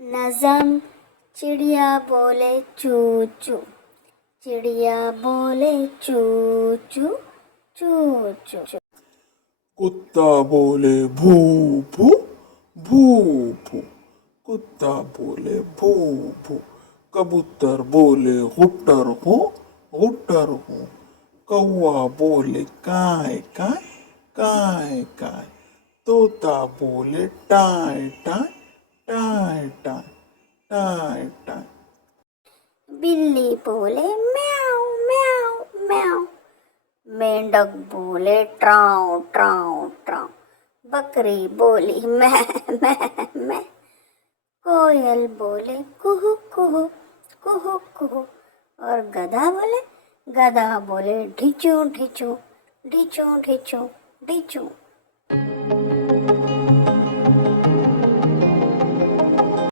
नज़म। चिड़िया बोले चू चू, चिड़िया बोले चू चू चू चू। कुत्ता बोले भू भू भू भू, कुत्ता बोले भू भू। कबूतर बोले हुट्टर हो हुट्टर हो। कौवा बोले काय काय काय काय। तोता बोले tie tie tie tie tie tie. बिल्ली बोले म्याऊ म्याऊ म्याऊ, मेंढक बोले ट्राव ट्राव ट्राव, बकरी बोली मैं मैं मैं, कोयल बोले कुहू कुहू कुहू कुहू, और गधा बोले ढिचू ढिचू ढिचू ढिचू ढिचू।